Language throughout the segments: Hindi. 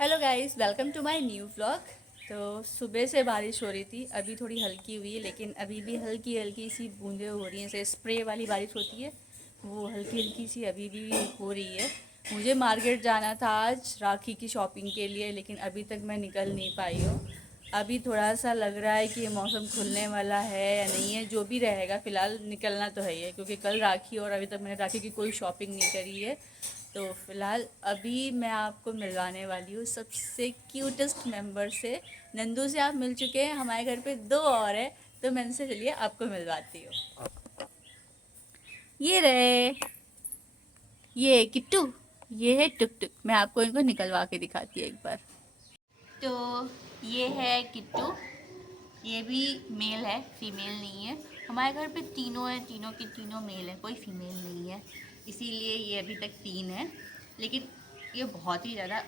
Hello guys, welcome to my new vlog. तो सुबह से बारिश हो रही थी, अभी थोड़ी हल्की हुई है, लेकिन अभी भी हल्की हल्की सी बूंदें हो रही हैं, जैसे स्प्रे वाली बारिश होती है वो हल्की हल्की सी अभी भी हो रही है। मुझे मार्केट जाना था आज राखी की शॉपिंग के लिए, लेकिन अभी तक मैं निकल नहीं पाई हूँ। अभी थोड़ा सा लग रहा है कि ये मौसम खुलने वाला है या नहीं है, जो भी रहेगा फ़िलहाल निकलना तो है ही है, क्योंकि कल राखी और अभी तक मैंने राखी की कोई शॉपिंग नहीं करी है। तो फिलहाल अभी मैं आपको मिलवाने वाली हूँ सबसे क्यूटेस्ट मेंबर से। नंदू से आप मिल चुके हैं, हमारे घर पे दो और है, तो मैं इनसे चलिए आपको मिलवाती हूँ। ये रहे, ये किट्टू, ये है टुक टुक। मैं आपको इनको निकलवा के दिखाती हूँ एक बार। तो ये है किट्टू, ये भी मेल है, फीमेल नहीं है। हमारे घर पे तीनों हैं, तीनों के तीनों मेल हैं, कोई फीमेल नहीं है, इसीलिए ये अभी तक तीन है। लेकिन ये बहुत ही ज़्यादा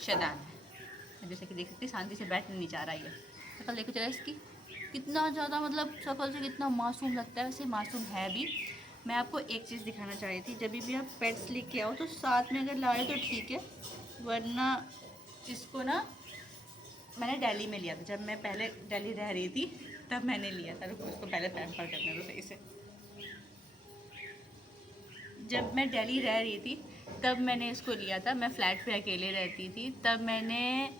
शैतान है, जैसे कि देख सकते हैं शांति से बैठ नहीं चाह रहा है। शक्ल देखो जरा इसकी, कितना ज़्यादा मतलब शक्ल से कितना मासूम लगता है, वैसे मासूम है भी। मैं आपको एक चीज़ दिखाना चाह रही थी, जब भी आप पेट्स लेके आओ तो साथ में अगर लाए तो ठीक है, वरना इसको ना मैंने दिल्ली में लिया था, जब मैं पहले दिल्ली रह रही थी तब मैंने लिया था। रुको उसको पहले पैम्पर करने दो सही से। जब मैं दिल्ली रह रही थी तब मैंने इसको लिया था, मैं फ्लैट पे अकेले रहती थी, तब मैंने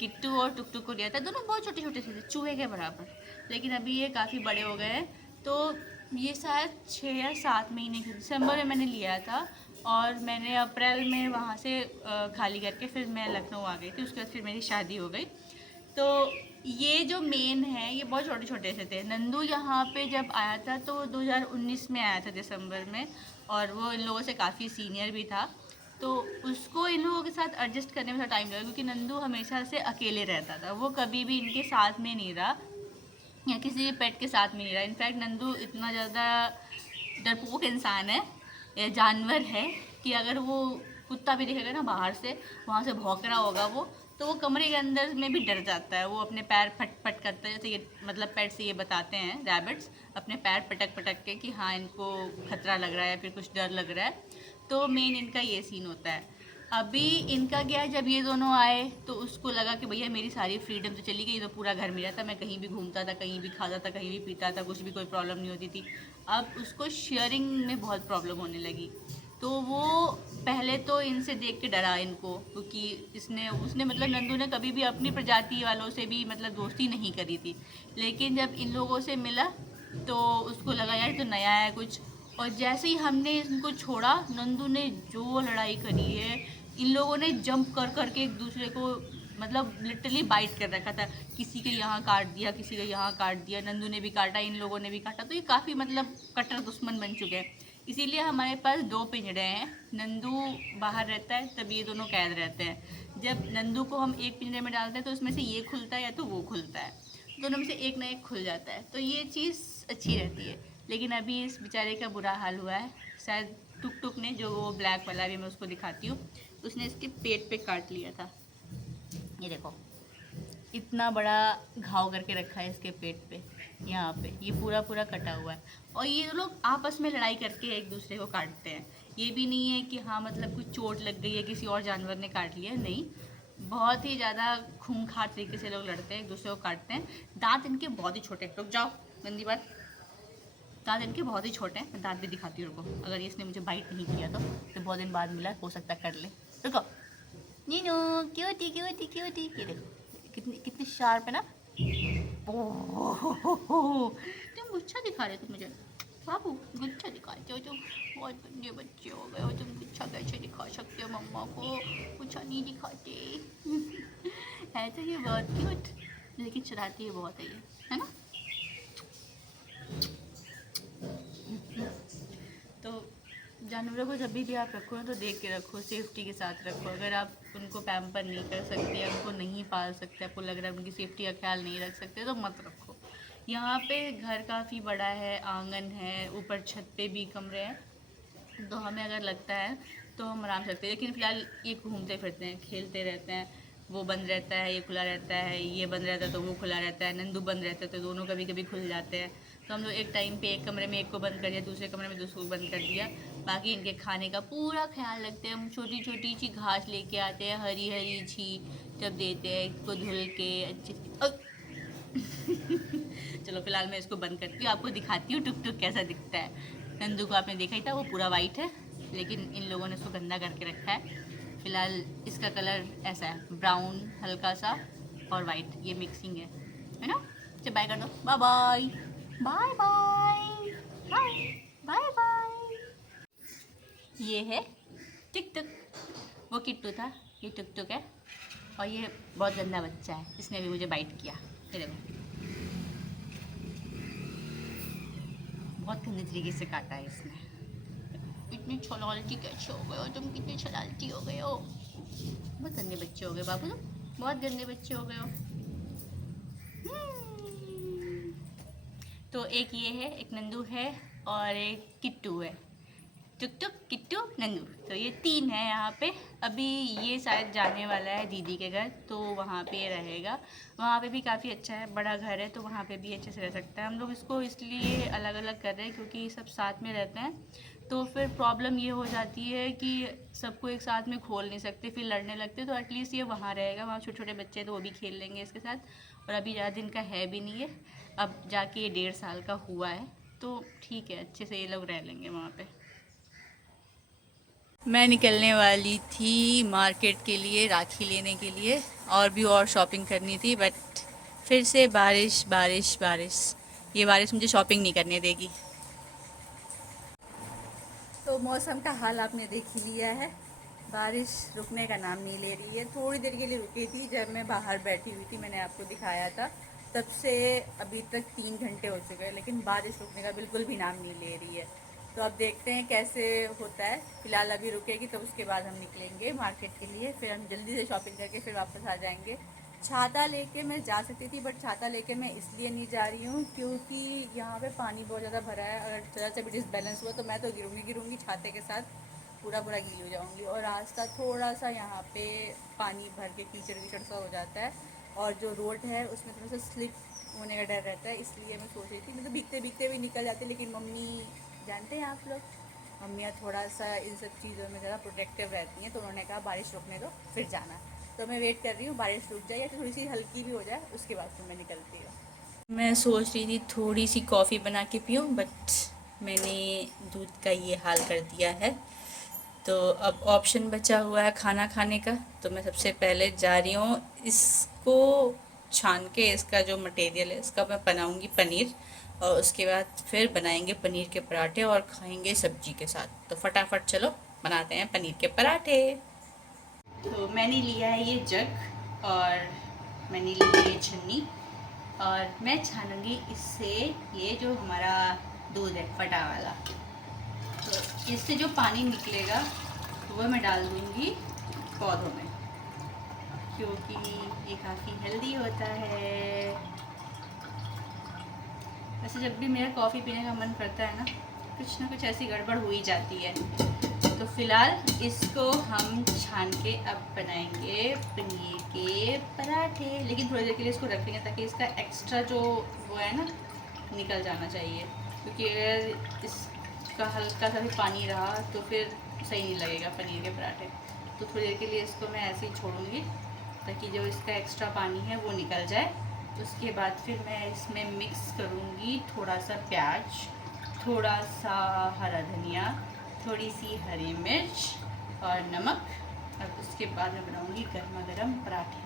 किट्टू और टुकटुक को लिया था। दोनों बहुत छोटे छोटे से थे, चूहे के बराबर, लेकिन अभी ये काफ़ी बड़े हो गए हैं। तो ये शायद 6 या 7 महीने के, दिसंबर में मैंने लिया था, और मैंने अप्रैल में वहाँ से खाली करके फिर मैं लखनऊ आ गई थी। उसके बाद फिर मेरी शादी हो गई। तो ये जो मेन है ये बहुत छोटे छोटे से थे। नंदू यहाँ पे जब आया था तो 2019 में आया था दिसंबर में, और वो इन लोगों से काफ़ी सीनियर भी था, तो उसको इन लोगों के साथ एडजस्ट करने में थोड़ा टाइम लगा, क्योंकि नंदू हमेशा से अकेले रहता था, वो कभी भी इनके साथ में नहीं रहा या किसी भी पेट के साथ में नहीं रहा। इनफैक्ट नंदू इतना ज़्यादा डरपोक इंसान है या जानवर है कि अगर वो कुत्ता भी दिखेगा ना बाहर से, वहाँ से भौंक रहा होगा वो, तो वो कमरे के अंदर में भी डर जाता है। वो अपने पैर फट फट करता है, जैसे ये मतलब पेट से ये बताते हैं रैबिट्स, अपने पैर पटक पटक के कि हाँ इनको खतरा लग रहा है या फिर कुछ डर लग रहा है। तो मेन इनका ये सीन होता है। अभी इनका क्या है, जब ये दोनों आए तो उसको लगा कि भैया मेरी सारी फ्रीडम तो चली गई, तो पूरा घर मेरा था, मैं कहीं भी घूमता था, कहीं भी खाता था, कहीं भी पीता था, कुछ भी कोई प्रॉब्लम नहीं होती थी। अब उसको शेयरिंग में बहुत प्रॉब्लम होने लगी। तो वो पहले तो इनसे देख के डरा इनको, क्योंकि इसने उसने मतलब नंदू ने कभी भी अपनी प्रजाति वालों से भी मतलब दोस्ती नहीं करी थी, लेकिन जब इन लोगों से मिला तो उसको लगा यार तो नया है कुछ। और जैसे ही हमने इनको छोड़ा, नंदू ने जो लड़ाई करी है, इन लोगों ने जंप कर कर के एक दूसरे को मतलब लिटरली बाइट कर रखा था। किसी के यहाँ काट दिया, किसी के यहाँ काट दिया, नंदू ने भी काटा, इन लोगों ने भी काटा। तो ये काफ़ी मतलब कट्टर दुश्मन बन चुके हैं। इसीलिए हमारे पास दो पिंजड़े हैं। नंदू बाहर रहता है तब ये दोनों कैद रहते हैं। जब नंदू को हम एक पिंजरे में डालते हैं तो उसमें से ये खुलता है या तो वो खुलता है, दोनों में से एक ना एक खुल जाता है, तो ये चीज़ अच्छी रहती है। लेकिन अभी इस बेचारे का बुरा हाल हुआ है। शायद टुक टुक ने, जो वो ब्लैक वाला भी मैं उसको दिखाती हूँ, उसने इसके पेट पे काट लिया था। ये देखो, इतना बड़ा घाव करके रखा है इसके पेट पे, यहाँ पे ये पूरा पूरा कटा हुआ है। और ये लोग आपस में लड़ाई करके एक दूसरे को काटते हैं। ये भी नहीं है कि हाँ मतलब कुछ चोट लग गई है, किसी और जानवर ने काट लिया, नहीं। बहुत ही ज़्यादा खूंखार तरीके से लोग लड़ते हैं, एक दूसरे को काटते हैं। दांत इनके बहुत ही छोटे हैं। रुक जाओ, गंदी बात। दांत इनके बहुत ही छोटे हैं, मैं दांत भी दिखाती हूँ रुको। अगर इसने मुझे बाइट नहीं किया तो बहुत दिन बाद मिला, हो सकता कर ले। रुको, नीनू, क्यूटी क्यूटी क्यूटी, ये देखो कितनी कितनी शार्प है ना। ओह, तुम गुच्छा दिखा रहे थे मुझे, बाबू गुच्छा दिखाते हो तुम, बहुत गंदे बच्चे हो गए हो तुम। गुच्छा कैसे दिखा सकते हो मम्मा को, गुच्छा नहीं दिखाते। है तो ये बहुत क्यूट, लेकिन चलाती है बहुत है ये, है ना। तो जानवरों को जब भी आप रखो ना तो देख के रखो, सेफ्टी के साथ रखो। अगर आप उनको पैम्पर नहीं कर सकते, उनको नहीं पाल सकते, आपको लग रहा है उनकी सेफ्टी का ख्याल नहीं रख सकते, तो मत रखो। यहाँ पे घर काफ़ी बड़ा है, आंगन है, ऊपर छत पे भी कमरे हैं, तो हमें अगर लगता है तो हम आराम से रखते हैं। लेकिन फ़िलहाल ये घूमते फिरते हैं, खेलते रहते हैं, वो बंद रहता है, ये खुला रहता है, ये बंद रहता है तो वो खुला रहता है, नंदू बंद रहता है तो दोनों कभी कभी खुल जाते हैं। तो हम लोग एक टाइम पे एक कमरे में एक को बंद कर दिया, दूसरे कमरे में दूसरे को बंद कर दिया, बाकी इनके खाने का पूरा ख्याल रखते हैं हम। छोटी छोटी सी घास लेके आते हैं, हरी हरी सी, जब देते हैं इसको धुल के अच्छे से। चलो फिलहाल मैं इसको बंद करती हूँ, आपको दिखाती हूँ टुक टुक कैसा दिखता है। नंदू को आपने देखा ही था, वो पूरा वाइट है, लेकिन इन लोगों ने इसको गंदा करके रखा है। फिलहाल इसका कलर ऐसा है, ब्राउन हल्का सा और वाइट, ये मिक्सिंग है ना। चल बाय कर दो, bye bye bye bye bye bye bye. ये है टिक टुक, वो किट्टू था, ये टुक टुक है, और ये बहुत गंदा बच्चा है, इसने भी मुझे बाइट किया। ये देखो बहुत गंदे तरीके से काटा है इसने। इतनी छलालती कैसे हो गए हो तुम, कितनी छलालती हो गए हो, बहुत गंदे बच्चे हो गए बाबू, बहुत गंदे बच्चे हो गए हो। तो एक ये है, एक नंदू है और एक किट्टू है, टुक टुक किट्टू नंदू, तो ये 3 है यहाँ पे। अभी ये शायद जाने वाला है दीदी के घर, तो वहाँ पे रहेगा। वहाँ पे भी काफ़ी अच्छा है, बड़ा घर है, तो वहाँ पे भी अच्छे से रह सकता है। हम लोग इसको इसलिए अलग अलग कर रहे हैं क्योंकि सब साथ में रहते हैं, तो फिर प्रॉब्लम ये हो जाती है कि सबको एक साथ में खोल नहीं सकते, फिर लड़ने लगते। तो एटलीस्ट ये वहाँ रहेगा, वहाँ छोटे छोटे बच्चे हैं तो वो भी खेल लेंगे इसके साथ। और अभी ज़्यादा दिन का है भी नहीं है, अब जाके ये 1.5 साल का हुआ है, तो ठीक है, अच्छे से ये लोग रह लेंगे वहाँ पे। मैं निकलने वाली थी मार्केट के लिए, राखी लेने के लिए, और भी और शॉपिंग करनी थी, बट फिर से बारिश बारिश बारिश, ये बारिश मुझे शॉपिंग नहीं करने देगी। तो मौसम का हाल आपने देख ही लिया है, बारिश रुकने का नाम नहीं ले रही है। थोड़ी देर के लिए रुकी थी जब मैं बाहर बैठी हुई थी, मैंने आपको दिखाया था, तब से अभी तक 3 घंटे हो चुके हैं, लेकिन बारिश रुकने का बिल्कुल भी नाम नहीं ले रही है। तो अब देखते हैं कैसे होता है। फ़िलहाल अभी रुकेगी, तब उसके बाद हम निकलेंगे मार्केट के लिए, फिर हम जल्दी से शॉपिंग करके फिर वापस आ जाएंगे। छाता लेके मैं जा सकती थी, बट छाता लेके मैं इसलिए नहीं जा रही हूँ क्योंकि यहाँ पे पानी बहुत ज़्यादा भरा है। अगर ज़रा सा भी डिसबैलेंस हुआ तो मैं तो गिरूँगी छाते के साथ, पूरा पूरा गीली हो जाऊँगी। और रास्ता थोड़ा सा यहाँ पे पानी भर के कीचड़ कीचड़ सा हो जाता है, और जो रोड है उसमें थोड़ा सा स्लिप होने का डर रहता है। इसलिए मैं सोच रही थी, मैं तो भीगते भीगते भी निकल जाती, लेकिन मम्मी जानते हैं आप लोग, मम्मियाँ थोड़ा सा इन सब चीज़ों में ज़्यादा प्रोटेक्टिव रहती हैं, तो उन्होंने कहा बारिश रुकने दो फिर जाना। तो मैं वेट कर रही हूँ बारिश रुक जाए या थोड़ी सी हल्की भी हो जाए, उसके बाद फिर मैं निकलती हूँ। मैं सोच रही थी थोड़ी सी कॉफ़ी बना के पीऊँ, बट मैंने दूध का ये हाल कर दिया है। तो अब ऑप्शन बचा हुआ है खाना खाने का, तो मैं सबसे पहले जा रही हूँ इसको छान के, इसका जो मटेरियल है इसका मैं बनाऊँगी पनीर, और उसके बाद फिर बनाएंगे पनीर के पराठे और खाएंगे सब्जी के साथ। तो फटाफट चलो बनाते हैं पनीर के पराठे। तो मैंने लिया है ये जग, और मैंने ली है ये छन्नी, और मैं छानूंगी इससे ये जो हमारा दूध है फटा वाला, तो इससे जो पानी निकलेगा वो मैं डाल दूँगी पौधों में, क्योंकि ये काफ़ी हेल्दी होता है। वैसे जब भी मेरा कॉफ़ी पीने का मन करता है ना, कुछ ना कुछ ऐसी गड़बड़ हो ही जाती है। तो फ़िलहाल इसको हम छान के अब बनाएंगे पनीर के पराठे, लेकिन थोड़ी देर के लिए इसको रखेंगे ताकि इसका एक्स्ट्रा जो वो है ना निकल जाना चाहिए, क्योंकि अगर इसका हल्का सा भी पानी रहा तो फिर सही नहीं लगेगा पनीर के पराठे। तो थोड़ी देर के लिए इसको मैं ऐसे ही छोड़ूंगी ताकि जो इसका एक्स्ट्रा पानी है वो निकल जाए। उसके बाद फिर मैं इसमें मिक्स करूँगी थोड़ा सा प्याज, थोड़ा सा हरा धनिया, थोड़ी सी हरी मिर्च और नमक, और उसके बाद मैं बनाऊँगी गर्मा गर्म पराठे,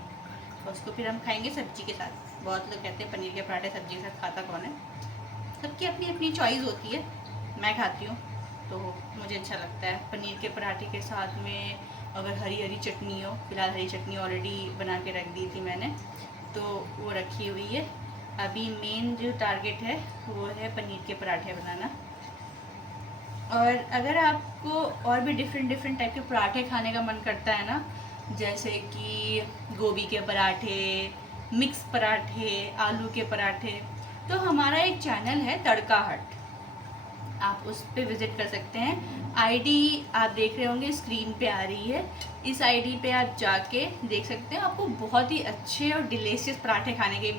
और उसको फिर हम खाएंगे सब्जी के साथ। बहुत लोग कहते हैं पनीर के पराठे सब्जी के साथ खाता कौन है, सबकी अपनी अपनी चॉइस होती है, मैं खाती हूँ तो मुझे अच्छा लगता है। पनीर के पराठे के साथ में अगर हरी हरी चटनी हो, फिलहाल हरी चटनी ऑलरेडी बना के रख दी थी मैंने, तो वो रखी हुई है। अभी मेन जो टारगेट है वो है पनीर के पराठे बनाना। और अगर आपको और भी डिफरेंट टाइप के पराठे खाने का मन करता है ना, जैसे कि गोभी के पराठे, मिक्स पराठे, आलू के पराठे, तो हमारा एक चैनल है तड़का हट, आप उस पर विज़िट कर सकते हैं। आईडी आप देख रहे होंगे स्क्रीन पे आ रही है, इस आईडी पे आप जाके देख सकते हैं, आपको बहुत ही अच्छे और डिलीशियस पराठे खाने के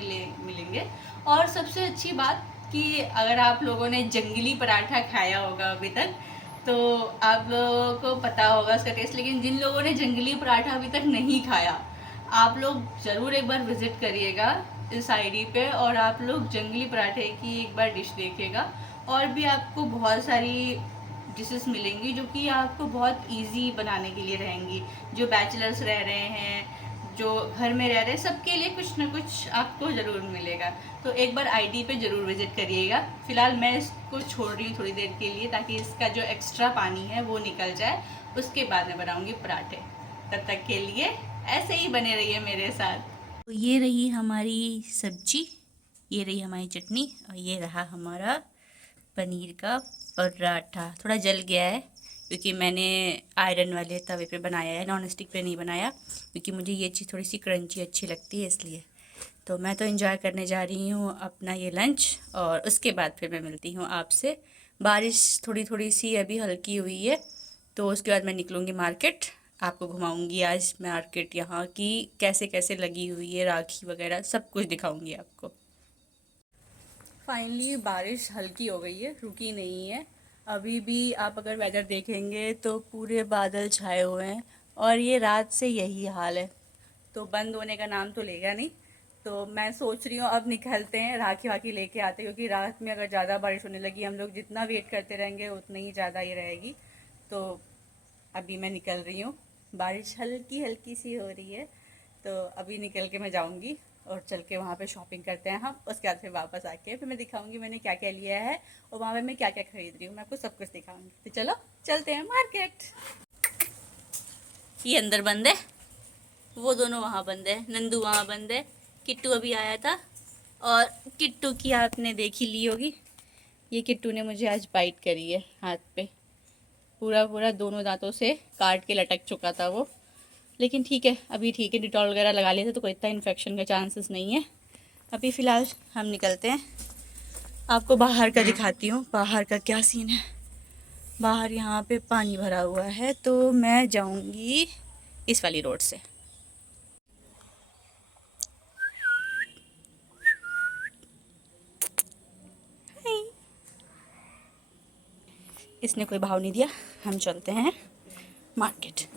मिलेंगे। और सबसे अच्छी बात कि अगर आप लोगों ने जंगली पराठा खाया होगा अभी तक, तो आप लोगों को पता होगा उसका टेस्ट, लेकिन जिन लोगों ने जंगली पराठा अभी तक नहीं खाया, आप लोग ज़रूर एक बार विज़िट करिएगा इस आईडी पे, और आप लोग जंगली पराठे की एक बार डिश देखिएगा। और भी आपको बहुत सारी डिशेस मिलेंगी जो कि आपको बहुत इजी बनाने के लिए रहेंगी। जो बैचलर्स रह रहे हैं, जो घर में रह रहे हैं, सबके लिए कुछ ना कुछ आपको ज़रूर मिलेगा। तो एक बार आईडी पे ज़रूर विज़िट करिएगा। फ़िलहाल मैं इसको छोड़ रही हूँ थोड़ी देर के लिए, ताकि इसका जो एक्स्ट्रा पानी है वो निकल जाए, उसके बाद मैं बनाऊँगी पराठे। तब तक के लिए ऐसे ही बने रहिए मेरे साथ। तो ये रही हमारी सब्जी, ये रही हमारी चटनी, और ये रहा हमारा पनीर का पराठा। थोड़ा जल गया है क्योंकि मैंने आयरन वाले तवे पे बनाया है, नॉन स्टिक पे नहीं बनाया, क्योंकि मुझे ये चीज़ थोड़ी सी क्रंची अच्छी लगती है इसलिए। तो मैं तो एंजॉय करने जा रही हूँ अपना ये लंच, और उसके बाद फिर मैं मिलती हूँ आपसे। बारिश थोड़ी थोड़ी सी अभी हल्की हुई है, तो उसके बाद मैं निकलूँगी मार्केट। आपको घुमाऊँगी आज मार्केट, यहाँ की कैसे कैसे लगी हुई है राखी वगैरह, सब कुछ दिखाऊँगी आपको। फाइनली बारिश हल्की हो गई है, रुकी नहीं है। अभी भी आप अगर वेदर देखेंगे तो पूरे बादल छाए हुए हैं, और ये रात से यही हाल है, तो बंद होने का नाम तो लेगा नहीं। तो मैं सोच रही हूँ अब निकलते हैं, राखी वाखी लेके आते हैं, क्योंकि रात में अगर ज़्यादा बारिश होने लगी, हम लोग जितना वेट करते रहेंगे उतना ही ज़्यादा ही रहेगी। तो अभी मैं निकल रही हूँ, बारिश हल्की हल्की सी हो रही है, तो अभी निकल के मैं जाऊँगी, और चल के वहाँ पे शॉपिंग करते हैं हम। उसके बाद फिर वापस आके फिर मैं दिखाऊंगी मैंने क्या क्या लिया है, और वहाँ पे मैं क्या क्या खरीद रही हूँ, मैं आपको सब कुछ दिखाऊंगी। तो चलो चलते हैं मार्केट। ये अंदर बंद है, वो दोनों वहाँ बंद है, नंदू वहाँ बंद है, किट्टू अभी आया था। और किट्टू की आपने देखी ली होगी, ये किट्टू ने मुझे आज बाइट करी है हाथ पे, पूरा पूरा दोनों दांतों से काट के लटक चुका था वो। लेकिन ठीक है, अभी ठीक है, डिटॉल वगैरह लगा लिए थे तो कोई इतना इन्फेक्शन का चांसेस नहीं है। अभी फ़िलहाल हम निकलते हैं, आपको बाहर का दिखाती हूँ बाहर का क्या सीन है। बाहर यहाँ पे पानी भरा हुआ है, तो मैं जाऊँगी इस वाली रोड से। इसने कोई भाव नहीं दिया, हम चलते हैं मार्केट।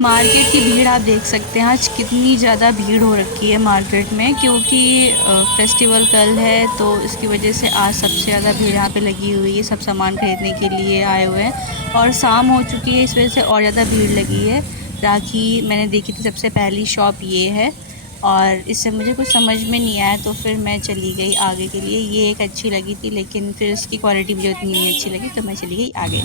मार्केट की भीड़ आप देख सकते हैं, आज कितनी ज़्यादा भीड़ हो रखी है मार्केट में, क्योंकि फेस्टिवल कल है, तो इसकी वजह से आज सबसे ज़्यादा भीड़ यहाँ पे लगी हुई है। सब सामान खरीदने के लिए आए हुए हैं, और शाम हो चुकी है, इस वजह से और ज़्यादा भीड़ लगी है। राखी मैंने देखी थी सबसे पहली शॉप ये है, और इससे मुझे कुछ समझ में नहीं आया, तो फिर मैं चली गई आगे के लिए। ये एक अच्छी लगी थी, लेकिन फिर उसकी क्वालिटी मुझे उतनी नहीं अच्छी लगी, तो मैं चली गई आगे।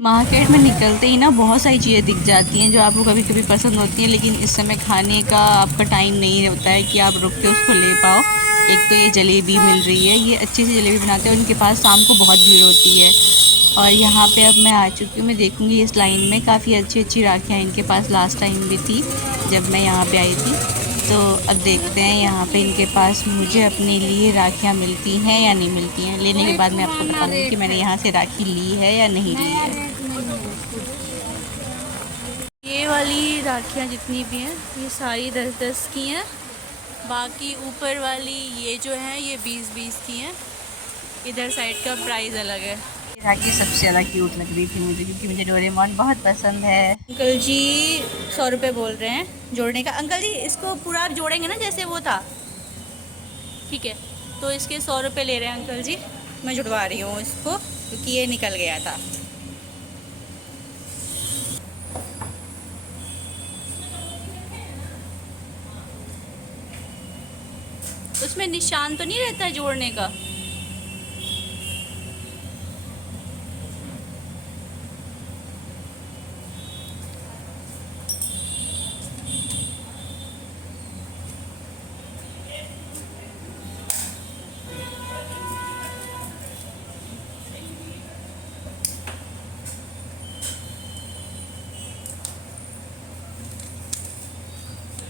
मार्केट में निकलते ही ना बहुत सारी चीज़ें दिख जाती हैं जो आपको कभी कभी पसंद होती हैं, लेकिन इस समय खाने का आपका टाइम नहीं होता है कि आप रुक के उसको ले पाओ। एक तो ये जलेबी मिल रही है, ये अच्छी सी जलेबी बनाते हैं, उनके पास शाम को बहुत भीड़ होती है। और यहाँ पे अब मैं आ चुकी हूँ, मैं देखूँगी इस लाइन में काफ़ी अच्छी अच्छी राखियाँ इनके पास लास्ट टाइम भी थी जब मैं यहाँ पर आई थी। तो अब देखते हैं यहाँ पे इनके पास मुझे अपने लिए राखियाँ मिलती हैं या नहीं मिलती हैं। लेने के बाद मैं आपको बताऊँगी कि मैंने यहाँ से राखी ली है या नहीं ली है। ये वाली राखियाँ जितनी भी हैं ये सारी 10-10 की हैं, बाकी ऊपर वाली ये जो है ये 20-20 की हैं। इधर साइड का प्राइस अलग है। राखी सबसे ज़्यादा क्यूट लग रही थी मुझे, क्योंकि मुझे डोरेमोन बहुत पसंद है। अंकल जी 100 रुपये बोल रहे हैं जोड़ने का। अंकल जी इसको पूरा आप जोड़ेंगे ना जैसे वो था, ठीक है, तो इसके 100 रुपये ले रहे हैं अंकल जी। मैं जुड़वा रही हूँ इसको क्योंकि ये निकल गया था। उसमें निशान तो नहीं रहता है जोड़ने का?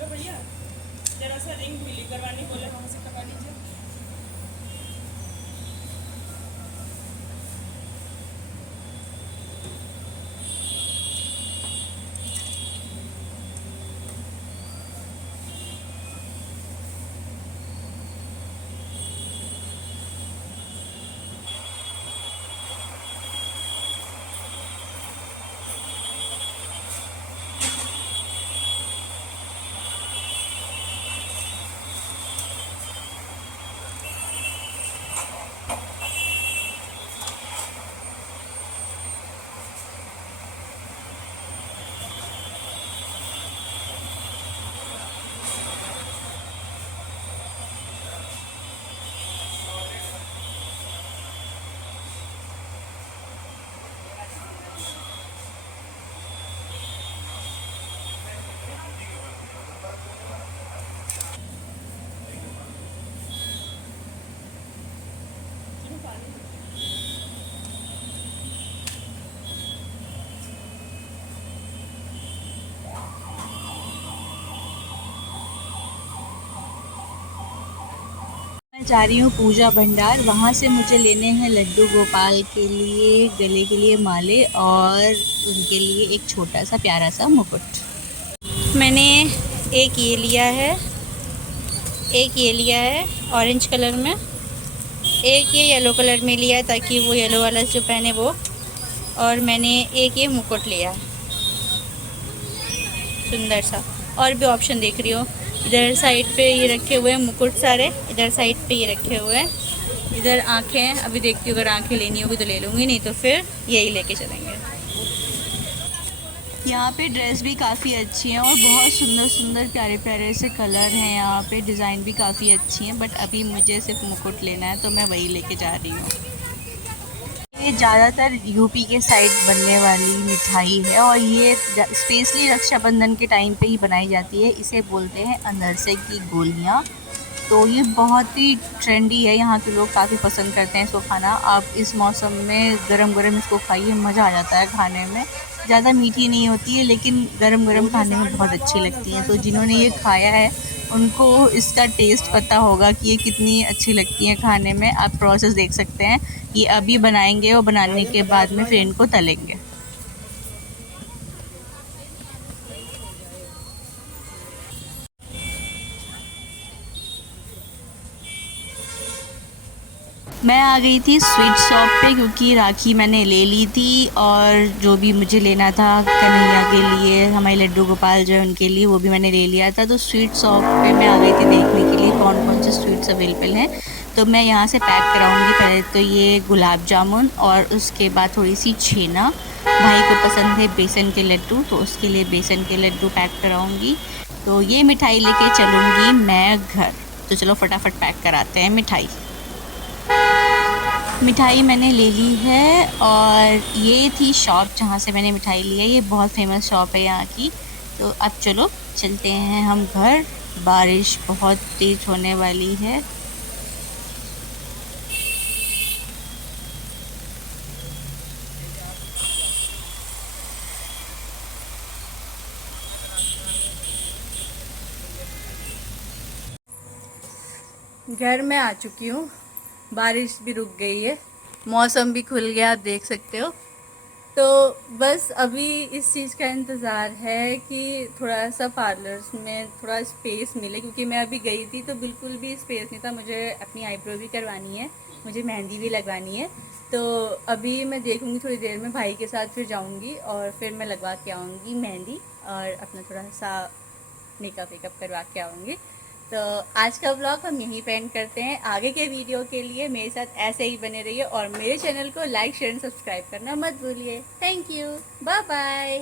भैया जरा सा रिंग ढीली करवानी बोले वहाँ से करवा लीजिए। जा रही हूँ पूजा भंडार, वहाँ से मुझे लेने हैं लड्डू गोपाल के लिए गले के लिए माले और उनके लिए एक छोटा सा प्यारा सा मुकुट। मैंने एक ये लिया है, एक ये लिया है ऑरेंज कलर में, एक ये येलो कलर में लिया है ताकि वो येलो वाला जो पहने वो, और मैंने एक ये मुकुट लिया है सुंदर सा। और भी ऑप्शन देख रही हो, इधर साइड पे ये रखे हुए हैं मुकुट सारे, इधर साइड पे ये रखे हुए हैं, इधर आँखें हैं। अभी देखती हूँ अगर आँखें लेनी होगी तो ले लूँगी, नहीं तो फिर यही लेके चलेंगे। यहाँ पे ड्रेस भी काफ़ी अच्छी हैं और बहुत सुंदर सुंदर प्यारे प्यारे से कलर हैं। यहाँ पे डिज़ाइन भी काफ़ी अच्छी हैं, बट अभी मुझे सिर्फ मुकुट लेना है तो मैं वही लेके जा रही हूँ। ये ज़्यादातर यूपी के साइड बनने वाली मिठाई है और ये स्पेशली रक्षाबंधन के टाइम पे ही बनाई जाती है। इसे बोलते हैं अनरसे की गोलियाँ। तो ये बहुत ही ट्रेंडी है, यहाँ के लोग काफ़ी पसंद करते हैं इसको खाना। आप इस मौसम में गरम गरम इसको खाइए, मज़ा आ जाता है खाने में। ज़्यादा मीठी नहीं होती है लेकिन गरम गरम खाने में बहुत अच्छी लगती हैं। तो जिन्होंने ये खाया है उनको इसका टेस्ट पता होगा कि ये कितनी अच्छी लगती हैं खाने में। आप प्रोसेस देख सकते हैं, ये अभी बनाएंगे और बनाने के बाद में फिर इनको तलेंगे। मैं आ गई थी स्वीट शॉप पे क्योंकि राखी मैंने ले ली थी और जो भी मुझे लेना था कन्हैया के लिए, हमारे लड्डू गोपाल जो है उनके लिए, वो भी मैंने ले लिया था। तो स्वीट शॉप पे मैं आ गई थी देखने के लिए कौन कौन से स्वीट्स अवेलेबल हैं। तो मैं यहाँ से पैक कराऊंगी। पहले तो ये गुलाब जामुन और उसके बाद थोड़ी सी छेना। भाई को पसंद है बेसन के लड्डू, तो उसके लिए बेसन के लड्डू पैक कराऊंगी। तो ये मिठाई लेके चलूँगी मैं घर। तो चलो फटाफट पैक कराते हैं मिठाई। मिठाई मैंने ले ली है और ये थी शॉप जहाँ से मैंने मिठाई ली है। ये बहुत फेमस शॉप है यहाँ की। तो अब चलो चलते हैं हम घर। बारिश बहुत तेज़ होने वाली है। घर में आ चुकी हूँ, बारिश भी रुक गई है, मौसम भी खुल गया, आप देख सकते हो। तो बस अभी इस चीज़ का इंतज़ार है कि थोड़ा सा पार्लर्स में थोड़ा स्पेस मिले, क्योंकि मैं अभी गई थी तो बिल्कुल भी स्पेस नहीं था। मुझे अपनी आईब्रो भी करवानी है, मुझे मेहंदी भी लगवानी है। तो अभी मैं देखूँगी थोड़ी देर में, भाई के साथ फिर जाऊँगी और फिर मैं लगवा के आऊँगी मेहंदी और अपना थोड़ा सा मेकअप वेकअप करवा के आऊँगी। तो आज का व्लॉग हम यहीं पे एंड करते हैं। आगे के वीडियो के लिए मेरे साथ ऐसे ही बने रहिए और मेरे चैनल को लाइक शेयर एंड सब्सक्राइब करना मत भूलिए। Thank you, bye bye.